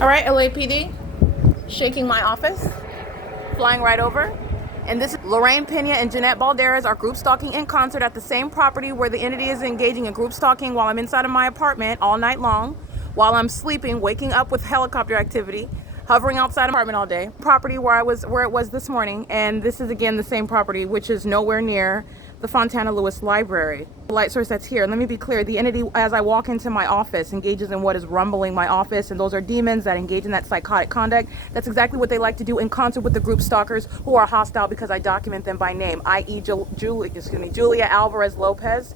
All right, LAPD, shaking my office, flying right over. And this is Lorraine Pena and Jeanette Balderas are group stalking in concert at the same property where the entity is engaging in group stalking while I'm inside of my apartment all night long, while I'm sleeping, waking up with helicopter activity, hovering outside of my apartment all day. Property where it was this morning, and this is again the same property, which is nowhere near the Fontana Lewis Library. The light source that's here, let me be clear, the entity as I walk into my office engages in what is rumbling my office, and those are demons that engage in that psychotic conduct. That's exactly what they like to do in concert with the group stalkers who are hostile because I document them by name, i.e. Julia Alvarez Lopez,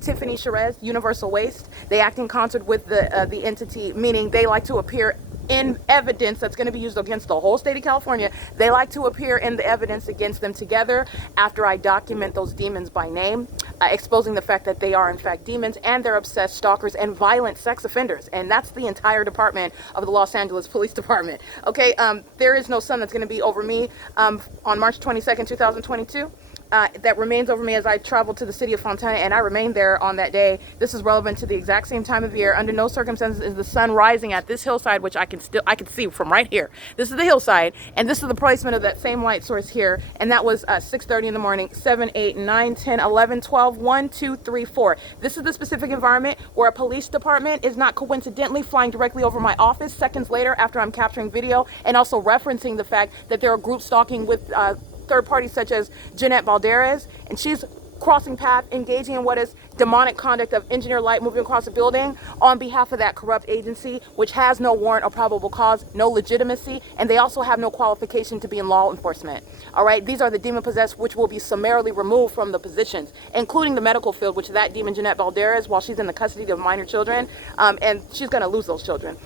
Tiffany Sherez, Universal Waste. They act in concert with the entity, meaning they like to appear in evidence that's going to be used against the whole state of California. They like to appear in the evidence against them together after I document those demons by name, exposing the fact that they are in fact demons and they're obsessed stalkers and violent sex offenders. And that's the entire department of the Los Angeles Police Department. Okay, there is no sun that's going to be over me on March 22nd, 2022. That remains over me as I travel to the city of Fontana, and I remain there on that day. This is relevant to the exact same time of year. Under no circumstances is the sun rising at this hillside, which I can see from right here. This is the hillside, and this is the placement of that same light source here, and that was 6:30 in the morning, 7, 8, 9, 10, 11, 12, 1, 2, 3, 4. This is the specific environment where a police department is not coincidentally flying directly over my office seconds later after I'm capturing video, and also referencing the fact that there are group stalking with third parties such as Jeanette Balderas, and she's crossing path, engaging in what is demonic conduct of engineer light moving across a building on behalf of that corrupt agency, which has no warrant or probable cause, no legitimacy, and they also have no qualification to be in law enforcement. All right, these are the demon possessed, which will be summarily removed from the positions, including the medical field, which that demon Jeanette Balderas, while she's in the custody of minor children, and she's going to lose those children.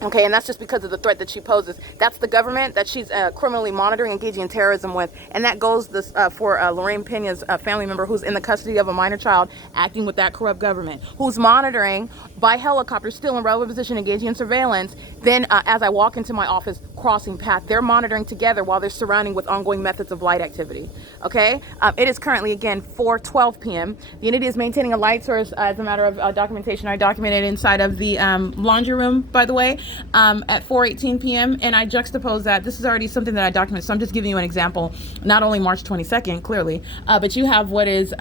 Okay, and that's just because of the threat that she poses. That's the government that she's criminally monitoring, engaging in terrorism with. And that goes for Lorraine Pena's family member who's in the custody of a minor child acting with that corrupt government, who's monitoring by helicopter, still in relevant position, engaging in surveillance. Then as I walk into my office, crossing path, they're monitoring together while they're surrounding with ongoing methods of light activity. Okay, it is currently, again, 4:12 p.m. The entity is maintaining a light source as a matter of documentation. I documented inside of the laundry room, by the way, at 4:18 p.m. And I juxtapose that. This is already something that I documented, so I'm just giving you an example. Not only March 22nd, clearly, but you have what is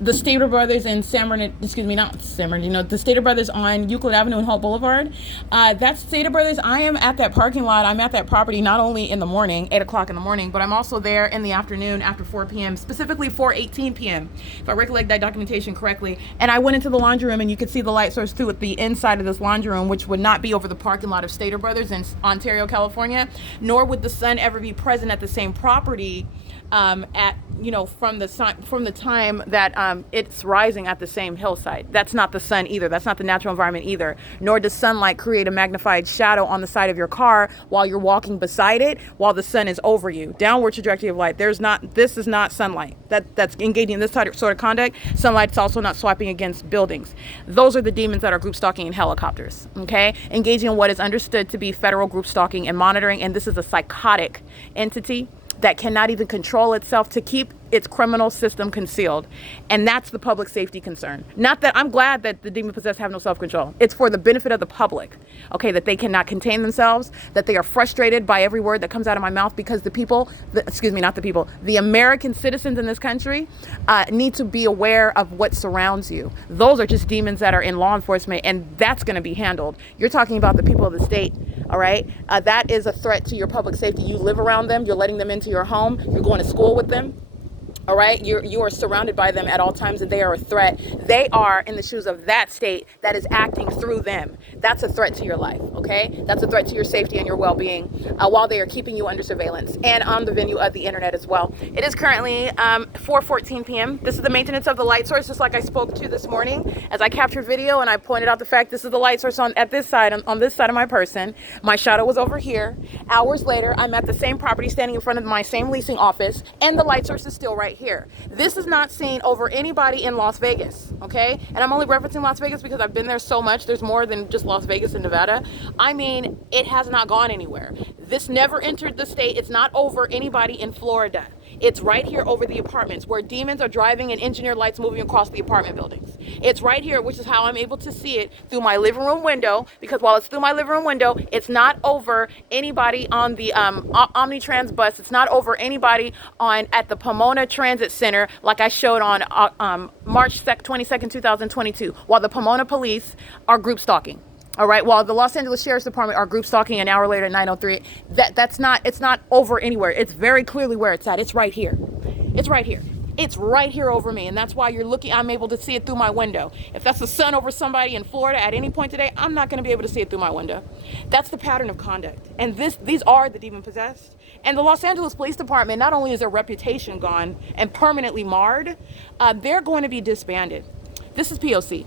the Stater Brothers in the Stater Brothers on Euclid Avenue and Hope Boulevard. That's Stater Brothers. I am at that parking lot. I'm at that property not only in the morning, 8 o'clock in the morning, but I'm also there in the afternoon after 4 p.m., specifically 4:18 p.m., if I recollect that documentation correctly. And I went into the laundry room, and you could see the light source too at the inside of this laundry room, which would not be over the parking lot of Stater Brothers in Ontario, California, nor would the sun ever be present at the same property from the time that it's rising at the same hillside. That's not the sun either. That's not the natural environment either. Nor does sunlight create a magnified shadow on the side of your car while you're walking beside it while the sun is over you. Downward trajectory of light. This is not sunlight. That's engaging in this sort of conduct. Sunlight's also not swiping against buildings. Those are the demons that are group stalking in helicopters. Okay? Engaging in what is understood to be federal group stalking and monitoring, and this is a psychotic entity that cannot even control itself to keep its criminal system concealed. And that's the public safety concern. Not that I'm glad that the demon possessed have no self-control. It's for the benefit of the public, okay, that they cannot contain themselves, that they are frustrated by every word that comes out of my mouth because the American citizens in this country need to be aware of what surrounds you. Those are just demons that are in law enforcement, and that's going to be handled. You're talking about the people of the state, all right? That is a threat to your public safety. You live around them, you're letting them into your home, you're going to school with them. All right, you are surrounded by them at all times, and they are a threat. They are in the shoes of that state that is acting through them. That's a threat to your life, okay? That's a threat to your safety and your well-being while they are keeping you under surveillance and on the venue of the internet as well. It is currently 4:14 p.m. This is the maintenance of the light source, just like I spoke to this morning as I captured video and I pointed out the fact this is the light source on this side of my person. My shadow was over here. Hours later, I'm at the same property standing in front of my same leasing office, and the light source is still right here. This is not seen over anybody in Las Vegas, okay? And I'm only referencing Las Vegas because I've been there so much. There's more than just Las Vegas and Nevada. I mean, it has not gone anywhere. This never entered the state. It's not over anybody in Florida. It's right here over the apartments where demons are driving and engineered lights moving across the apartment buildings. It's right here, which is how I'm able to see it through my living room window, because while it's through my living room window, it's not over anybody on the Omnitrans bus. It's not over anybody at the Pomona Transit Center like I showed on March 22nd, 2022, while the Pomona police are group stalking. All right, while the Los Angeles Sheriff's Department are group stalking an hour later at 9:03, it's not over anywhere. It's very clearly where it's at. It's right here. It's right here. It's right here over me, and that's why I'm able to see it through my window. If that's the sun over somebody in Florida at any point today, I'm not going to be able to see it through my window. That's the pattern of conduct, and these are the demon possessed. And the Los Angeles Police Department, not only is their reputation gone and permanently marred, they're going to be disbanded. This is P.O.C.